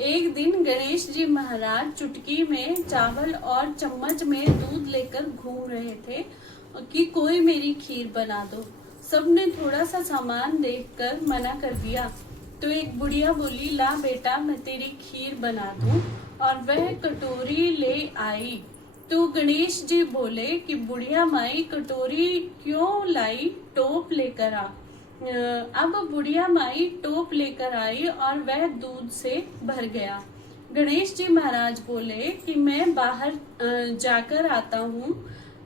एक दिन गणेश जी महाराज चुटकी में चावल और चम्मच में दूध लेकर घूम रहे थे कि कोई मेरी खीर बना दो। सबने थोड़ा सा सामान देखकर मना कर दिया। तो एक बुढ़िया बोली, ला बेटा मैं तेरी खीर बना दूं, और वह कटोरी ले आई। तो गणेश जी बोले कि बुढ़िया माई कटोरी क्यों लाई, टोप लेकर आ। अब बुढ़िया माई टोप लेकर आई और वह दूध से भर गया। गणेश जी महाराज बोले कि मैं बाहर जाकर आता हूँ,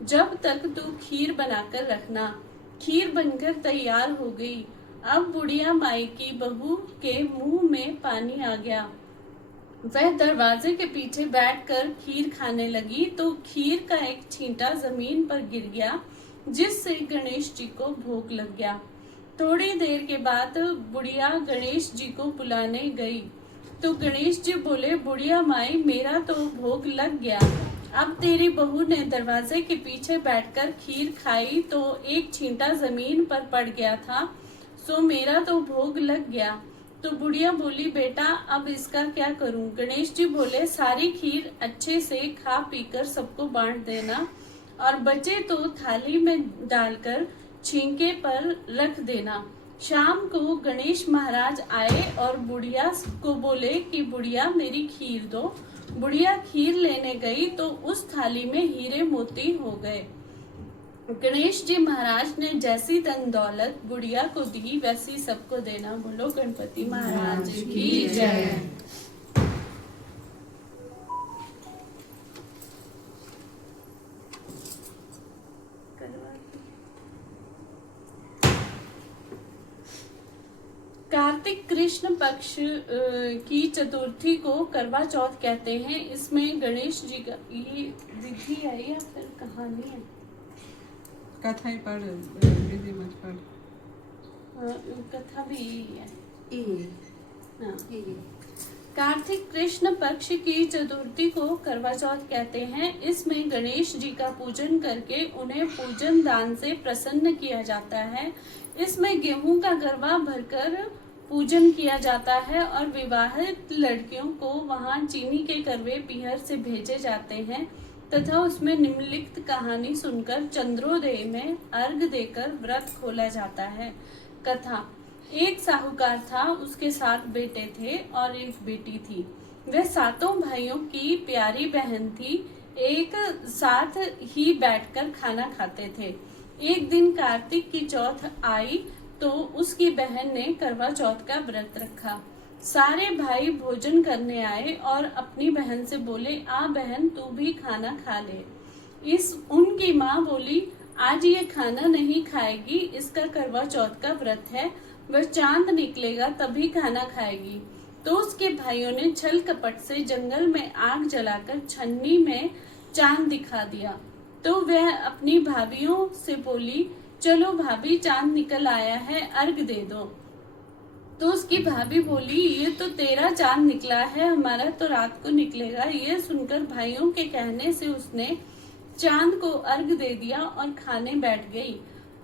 जब तक तू खीर बनाकर रखना। खीर बनकर तैयार हो गई। अब बुढ़िया माई की बहू के मुंह में पानी आ गया। वह दरवाजे के पीछे बैठकर खीर खाने लगी तो खीर का एक छींटा जमीन पर गिर गया, जिससे गणेश जी को भोग लग गया। थोड़ी देर के बाद बुढ़िया गणेश जी को बुलाने गई तो गणेश जी बोले, बुढ़िया माई मेरा तो भोग लग गया। अब तेरी बहू ने दरवाजे के पीछे बैठकर खीर खाई तो एक छींटा जमीन पर पड़ गया था, सो मेरा तो भोग लग गया। तो बुढ़िया बोली, बेटा अब इसका क्या करूं। गणेश जी बोले, सारी खीर अच्छे से खा पीकर सबको बांट देना और बचे तो थाली में डालकर छींके पर रख देना। शाम को गणेश महाराज आए और बुढ़िया को बोले कि बुढ़िया मेरी खीर दो। बुढ़िया खीर लेने गई तो उस थाली में हीरे मोती हो गए। गणेश जी महाराज ने जैसी धन दौलत बुढ़िया को दी वैसी सबको देना। बोलो गणपति महाराज की जय। कार्तिक कृष्ण पक्ष की चतुर्थी को करवा चौथ कहते हैं। इसमें गणेश जी का ये विधि है या फिर कहानी है? कथा ही पढ़, विधि मत पढ़। कथा भी यही है। कार्तिक कृष्ण पक्ष की चतुर्थी को करवा चौथ कहते हैं। इसमें गणेश जी का पूजन करके उन्हें पूजन दान से प्रसन्न किया जाता है। इसमें गेहूं का गरबा भरकर पूजन किया जाता है और विवाहित लड़कियों को वहां चीनी के करवे पीहर से भेजे जाते हैं तथा उसमें निम्नलिखित कहानी सुनकर चंद्रोदय में अर्घ देकर व्रत खोला जाता है। कथा। एक साहूकार था, उसके 7 बेटे थे और एक बेटी थी। वे सातों भाइयों की प्यारी बहन थी, एक साथ ही बैठकर खाना खाते थे। एक दिन कार्तिक की चौथ आई तो उसकी बहन ने करवा चौथ का व्रत रखा। सारे भाई भोजन करने आए और अपनी बहन से बोले, आ बहन तू भी खाना खा ले। उनकी माँ बोली, आज ये खाना नहीं खाएगी, इसका करवा चौथ का व्रत है, वह चांद निकलेगा तभी खाना खाएगी। तो उसके भाइयों ने छल कपट से जंगल में आग जलाकर छन्नी में चांद दिखा दिया। तो वह अपनी भाभियों से बोली, चलो भाभी चांद निकल आया है, अर्घ दे दो। तो उसकी भाभी बोली, ये तो तेरा चांद निकला है, हमारा तो रात को निकलेगा। ये सुनकर भाइयों के कहने से उसने चांद को अर्घ दे दिया और खाने बैठ गई।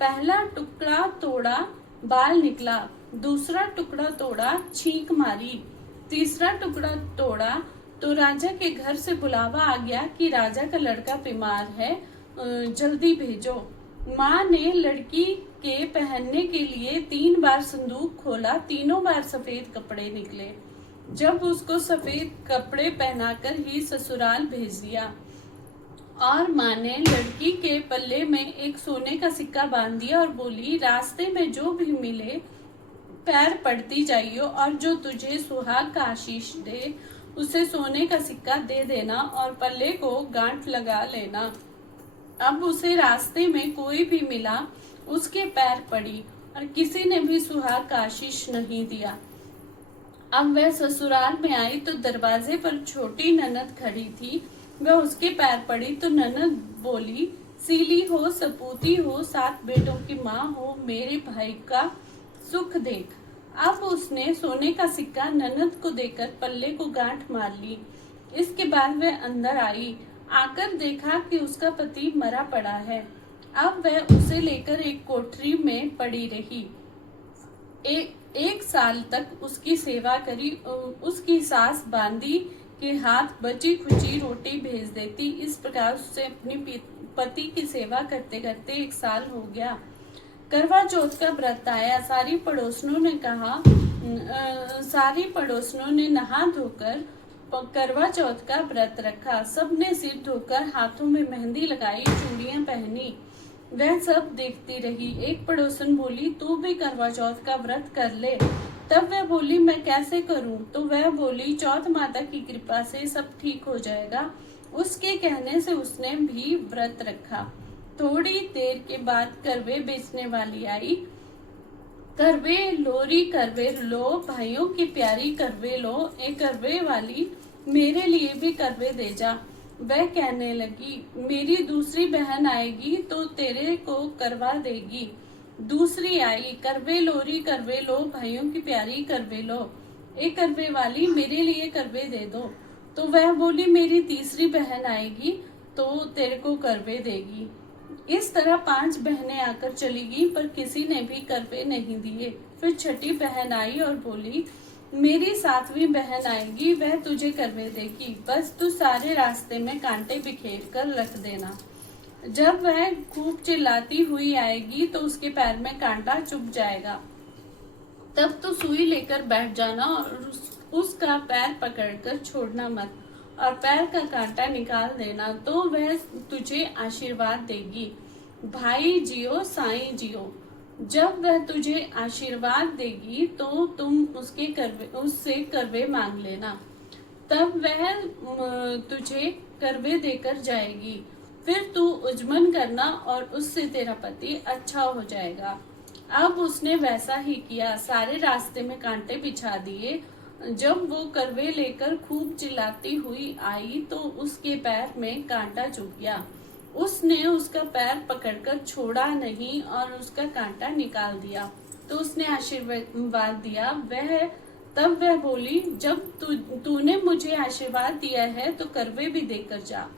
पहला टुकड़ा तोड़ा, बाल निकला। दूसरा टुकड़ा तोड़ा, छींक मारी। तीसरा टुकड़ा तोड़ा तो राजा के घर से बुलावा आ गया कि राजा का लड़का बीमार है, जल्दी भेजो। माँ ने लड़की के पहनने के लिए 3 बार संदूक खोला, तीनों बार सफेद कपड़े निकले। जब उसको सफेद कपड़े पहनाकर ही ससुराल भेज दिया और माँ ने लड़की के पल्ले में एक सोने का सिक्का बांध दिया और बोली, रास्ते में जो भी मिले पैर पड़ती जाइयो और जो तुझे सुहाग का आशीष दे उसे सोने का सिक्का दे देना और पल्ले को गांठ लगा लेना। अब उसे रास्ते में कोई भी मिला उसके पैर पड़ी और किसी ने भी सुहाग का आशीष नहीं दिया। अब वह ससुराल में आई तो दरवाजे पर छोटी ननद खड़ी थी। वह उसके पैर पड़ी तो ननद बोली, सीली हो, सपूती हो, 7 बेटों की माँ हो, मेरे भाई का सुख देख। अब उसने सोने का सिक्का ननद को देकर पल्ले को गांठ मार ली। इसके बाद वह अंदर आई, आकर देखा कि उसका पति मरा पड़ा है। अब वह उसे लेकर एक कोठरी में पड़ी रही। 1 साल तक उसकी सेवा करी। उसकी सास बांदी के हाथ बची खुची रोटी भेज देती। इस प्रकार उससे अपनी पति की सेवा करते करते 1 साल हो गया। करवा चौथ का व्रत आया। सारी पड़ोसनों ने नहा धोकर करवा चौथ का व्रत रखा। सबने सिर धोकर हाथों में मेहंदी लगाई, चूड़ियां पहनी। वह सब देखती रही। एक पड़ोसन बोली, तू भी करवा चौथ का व्रत कर ले। तब वह बोली, मैं कैसे करूं? तो वह बोली, चौथ माता की कृपा से सब ठीक हो जाएगा। उसके कहने से उसने भी व्रत रखा। थोड़ी देर के बाद करवे बेचने वाली आई। करवे लो भाइयों की प्यारी करवे लो, ए करवे वाली मेरे लिए भी करवे दे जा। वह कहने लगी, मेरी दूसरी बहन आएगी तो तेरे को करवा देगी। दूसरी आई, करवे लो भाइयों की प्यारी करवे लो, ए करवे वाली मेरे लिए करवे दे दो। तो वह बोली, मेरी तीसरी बहन आएगी तो तेरे को करवे देगी। इस तरह 5 बहनें आकर चली गई, पर किसी ने भी करवे नहीं दिए। फिर छठी बहन आई और बोली, मेरी 7वीं बहन आएगी, वह तुझे करवे देगी। बस तू सारे रास्ते में कांटे बिखेर कर रख देना। जब वह खूब चिल्लाती हुई आएगी तो उसके पैर में कांटा चुभ जाएगा। तब तो सुई लेकर बैठ जाना और उसका पैर पकड़कर छोड़ना मत, और पैर का कांटा निकाल देना, तो वह तुझे आशीर्वाद देगी। भाई जियो साईं जियो। जब वह तुझे आशीर्वाद देगी तो तुम उससे करवे मांग लेना। तब वह तुझे करवे देकर जाएगी। फिर तू उजमन करना और उससे तेरा पति अच्छा हो जाएगा। अब उसने वैसा ही किया। सारे रास्ते में कांटे बिछा दिए। जब वो करवे लेकर खूब चिल्लाती हुई आई तो उसके पैर में कांटा चुभ गया। उसने उसका पैर पकड़कर छोड़ा नहीं और उसका कांटा निकाल दिया। तो उसने आशीर्वाद दिया। तब वह बोली, जब तूने मुझे आशीर्वाद दिया है तो करवे भी देकर जा।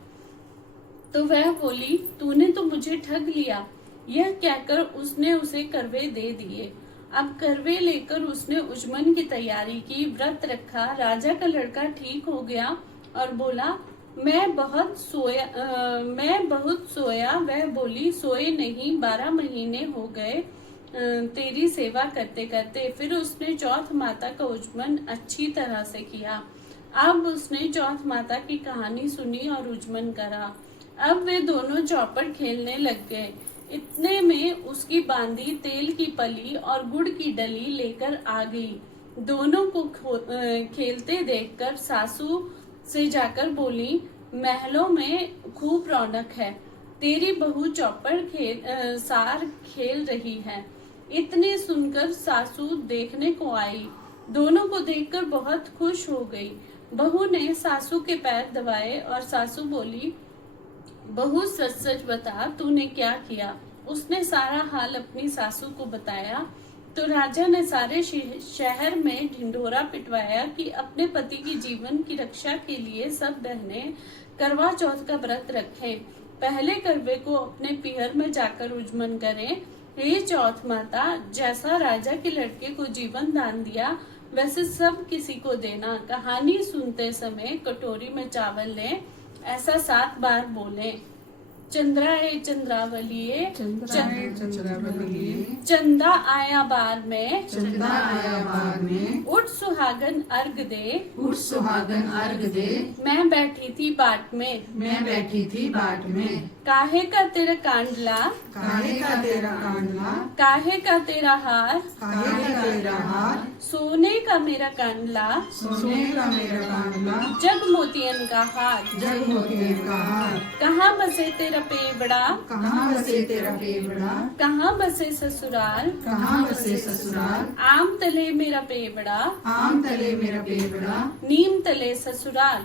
तो वह बोली, तूने तो मुझे ठग लिया। यह कहकर उसने उसे करवे दे दिए। अब करवे लेकर उसने उजमन की तैयारी की, व्रत रखा। राजा का लड़का ठीक हो गया और बोला, मैं बहुत सोया। वह बोली, सोए नहीं, 12 महीने हो गए तेरी सेवा करते करते। फिर उसने चौथ माता का उजमन अच्छी तरह से किया। अब उसने चौथ माता की कहानी सुनी और उजमन करा। अब वे दोनों चौपड़ खेलने लग गए। इतने में उसकी बांदी तेल की पली और गुड़ की डली लेकर आ गई। दोनों को खेलते देखकर सासू से जाकर बोली, महलों में खूब रौनक है, तेरी बहू चौपड़ सार खेल रही है। इतने सुनकर सासू देखने को आई। दोनों को देखकर बहुत खुश हो गई। बहू ने सासू के पैर दबाए और सासू बोली, बहू सच सच बता, तूने क्या किया? उसने सारा हाल अपनी सासू को बताया। तो राजा ने सारे शहर में ढिंढोरा पिटवाया कि अपने पति की जीवन की रक्षा के लिए सब बहनें करवा चौथ का व्रत रखें। पहले करवे को अपने पीहर में जाकर उजमन करें। हे चौथ माता, जैसा राजा के लड़के को जीवन दान दिया वैसे सब किसी को देना। कहानी सुनते समय कटोरी में चावल लें, ऐसा 7 बार बोलें। चंद्राए चंद्रावलिए, चंदा आया बार में, उठ सुहागन अर्घ दे, मैं बैठी थी बाट में, काहे का तेरा कांडला, काहे का तेरा हार, सोने का मेरा कांडला, जग मोतियन का हार, कहाँ बसे तेरा पेवड़ा, कहाँ बसे ससुराल, आम तले मेरा पेवड़ा, नीम तले ससुराल।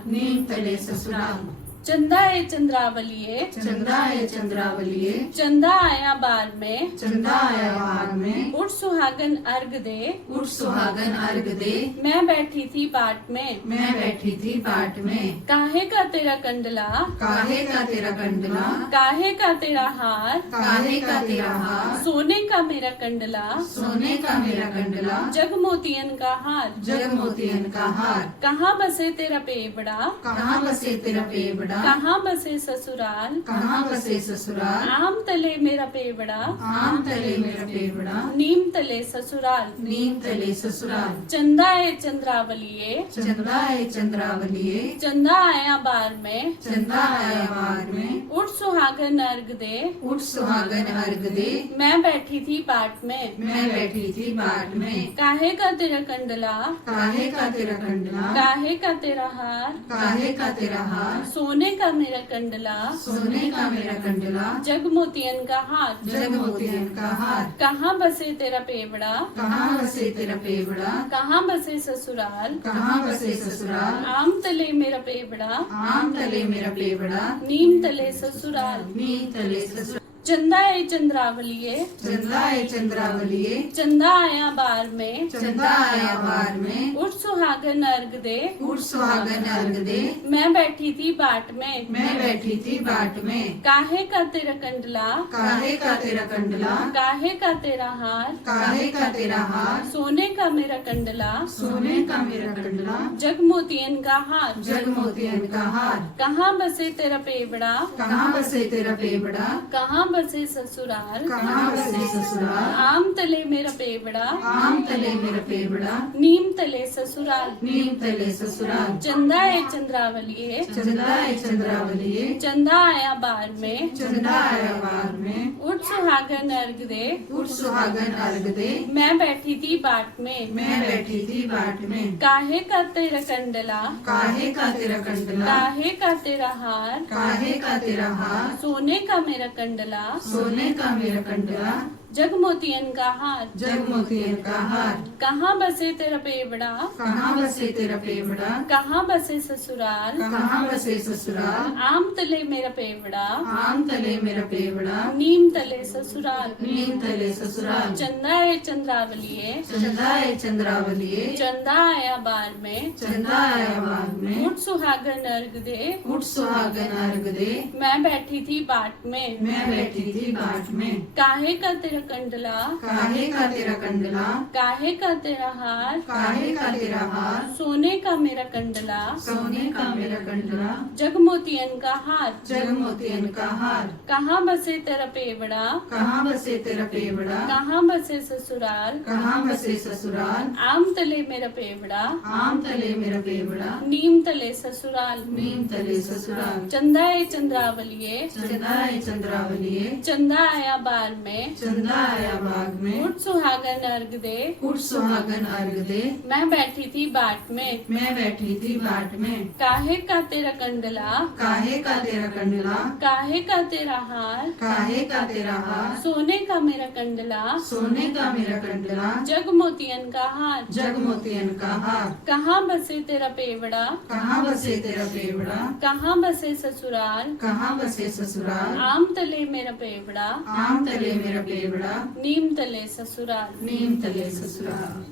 चंदा ए चंद्रावलिए, चंदा है चंद्रावलिए, चंदा आया बार में, चंदा आया बाग में, उठ सुहागन अर्घ दे, उठ सुहागन अर्घ दे, मैं बैठी थी बाट में, मैं बैठी थी बाट में, काहे का तेरा कंडला, काहे का तेरा कंडला, काहे का तेरा हार, काहे का तेरा हार, सोने का मेरा कंडला, सोने का मेरा कंडला, जग मोतियन का हार, जग मोतियन का हार, कहाँ बसे तेरा पेबड़ा, कहाँ बसे तेरा पेबड़ा, कहाँ बसे ससुराल, कहाँ बसे ससुराल, आम तले मेरा पेबड़ा, आम तले मेरा पेबड़ा, नीम तले ससुराल, नीम तले ससुराल, चंदा ए चंद्रावलिए, चंदा है चंद्रावलिए, चंदा आया बार में, चंदा आया बाग में, उठ सुहागन अर्घ दे, उठ सुहागन अर्घ दे, मैं बैठी थी बाट में, मैं बैठी थी बाट में, काहे का तेरा कंडला, काहे का तेरा कंडला, काहे का तेरा हार, काहे का तेरा हार, सोने का मेरा कंडला, सोने का मेरा कंडला, जग मोतियन का हार, जग मोतियन का हार, कहाँ बसे तेरा पेबड़ा, कहाँ बसे तेरा पेबड़ा, कहाँ बसे ससुराल, कहाँ बसे ससुराल, आम तले मेरा पेबड़ा, आम तले मेरा पेबड़ा, नीम तले ससुराल, नीम तले ससुराल, चंदा ए चंद्रावलिए, चंदा है चंद्रावलिए, चंदा आया बार में, चंदा आया बार में, उठ सुहागन अर्घ दे, उठ सुहागन अर्घ दे, मैं बैठी थी बाट में, मैं बैठी थी बाट में, काहे का तेरा कंडला, काहे का तेरा कंडला, काहे का तेरा हार, काहे का तेरा हार, सोने का मेरा कंडला, सोने का मेरा कंडला, जग मोतियन का हार, जग मोतियन का हार, कहाँ बसे तेरा पेबड़ा, कहाँ बसे तेरा पेबड़ा, कहाँ बसे ससुराल, कहाँ बसे ससुराल, आम तले मेरा पेबड़ा, आम तले मेरा पेबड़ा, नीम तले ससुराल, नीम तले ससुराल, चंदा ए चंद्रावलिए, चंदा है चंद्रावलिए, चंदा आया बार में, चंदा आया बार में, उठ सुहागन अर्घ दे, उठ सुहागन अर्घ दे, मैं बैठी थी बाट में, मैं बैठी थी बाट में, काहे का तेरा कंडला, काहे का तेरा कंडला, काहे का तेरा हार, काहे का तेरा हार, सोने का मेरा कंडला, सोने का मेरा कंडला, जग मोतियन का हार, जग मोतियन का हार, कहाँ बसे तेरा पेबड़ा, कहाँ बसे तेरा पेबड़ा, कहाँ बसे ससुराल, कहाँ बसे ससुराल, आम तले मेरा पेबड़ा, आम तले मेरा पेबड़ा, नीम तले ससुराल, नीम तले ससुराल, चंदा ए चंद्रावलिए, चंदा है चंद्रावलिए, चंदा आया बार में, चंदा आया बाग में, उठ सुहागन अर्घ दे, उठ सुहागन अर्घ दे, मैं बैठी थी बाट में, मैं बैठी थी बाट में, काहे का तेरा कंडला, काहे का तेरा कंडला, काहे का तेरा हार, काहे का तेरा हार, सोने का मेरा कंडला, सोने का मेरा कंडला, जग मोतियन का हार, जग मोतियन का हार, कहाँ बसे तेरा पेबड़ा, कहाँ बसे तेरा पेबड़ा, कहाँ बसे ससुराल, कहाँ बसे ससुराल, आम तले मेरा पेबड़ा, आम तले मेरा पेबड़ा, नीम तले ससुराल, नीम तले ससुराल, चंदा ए चंद्रावलिए, चंदा है चंद्रावलिए, चंदा आया बार में, चंदा आया बाग में, उठ सुहागन अर्घ दे, उठ सुहागन अर्घ दे, मैं बैठी थी बाट में, मैं बैठी थी बाट में, काहे का तेरा कंडला, काहे का तेरा कंडला, काहे का तेरा हार, काहे का तेरा हार, सोने का मेरा कंडला, सोने का मेरा कंडला, जग मोतियन का हार, जग मोतियन का हार, कहाँ बसे तेरा पेवड़ा, कहाँ बसे तेरा पेवड़ा, कहाँ बसे ससुराल, कहाँ बसे ससुराल, आम तले मेरा पेवड़ा, आम तले मेरा पेवड़ा, नीम तले ससुराल। नीम तले ससुराल।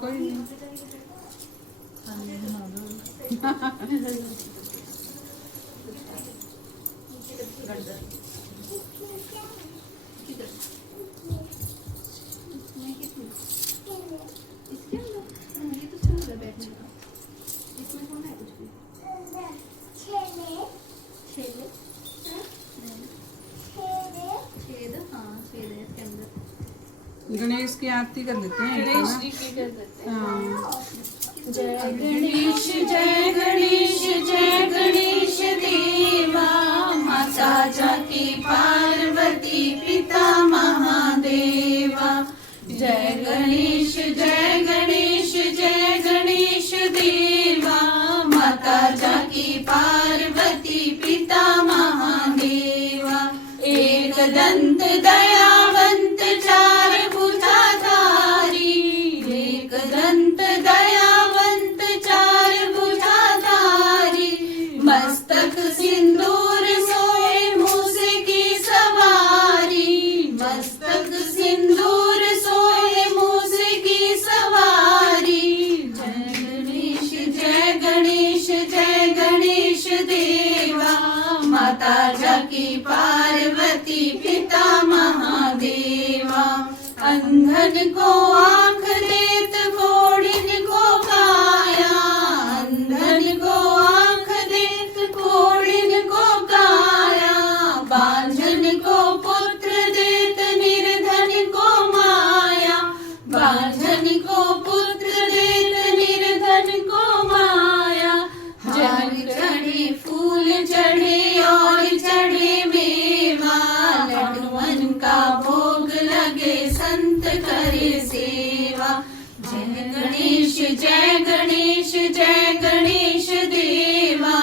कोई नहीं। गणेश की आरती कर लेते हैं। गणेश जी की कर देते हैं। हाँ। जय गणेश जय गणेश जय गणेश देवा, माता जाकी पार्वती पिता महादेवा। जय गणेश जय गणेश जय गणेश देवा, माता जाकी पार्वती पिता महादेवा। एक दंत दयावंत चार भुजाधारी, एक दंत दयावंत चार भुजाधारी, पार्वती पिता महादेवा। अंधन को आँख देत कोढ़िन को काया, अंधन को आँख देत कोढ़िन को काया। बांझन को पुत्र देत निर्धन को माया, बांझन को पुत्र देत निर्धन को माया। जल चढ़े फूल चढ़े और चढ़े मेवा, लड्डुअन का भोग लगे संत करे सेवा। जय गणेश जय गणेश जय गणेश देवा।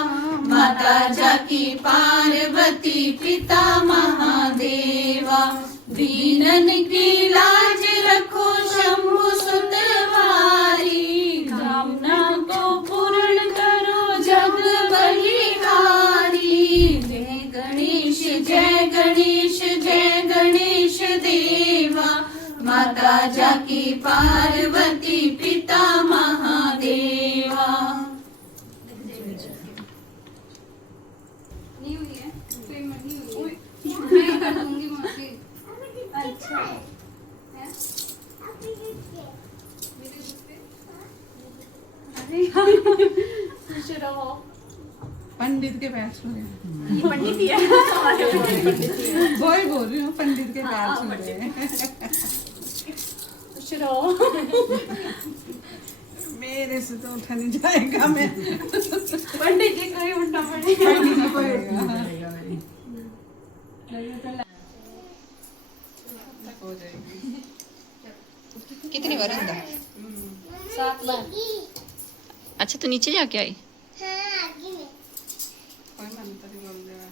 माता जाकी पार्वती पिता महादेवा। दीनन की लाज रखो शंभु सुतवारी, कामना को पूर्ण करो जग बलिहारी। जय गणेश जय गणेश जय गणेश देवा। माता जाकी पार्वती पिता महादेवा। नहीं हुई है, पेमेंट नहीं हुई है। मैं कर दूंगी माफी। अच्छा है? मेरे गुस्से? खुश रहो। पंडित के पैर छू गए। ये पंडित ही है हमारे पंडित ही है। वही बोल रही हूँ, पंडित के पैर हाँ, छू पंडित। गए। खुश रहो। मेरे से तो उठा नहीं जाएगा। मैं पंडित जी को ही उठना पड़ेगा। पंडित पड़ेगा। हो जाएगी। कितनी बार अंदा? 7 बार। अच्छा तो नीचे जाके आई। कोई मंत्र ही बोल देगा।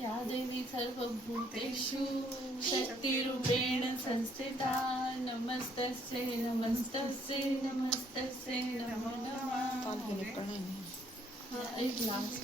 या देवी सर्वभूतेषु शक्तिरूपेण संस्थिता। नमस्तस्यै नमस्तस्यै नमस्तस्यै नमो नमः। पढ़ना है। हाँ, एक लास्ट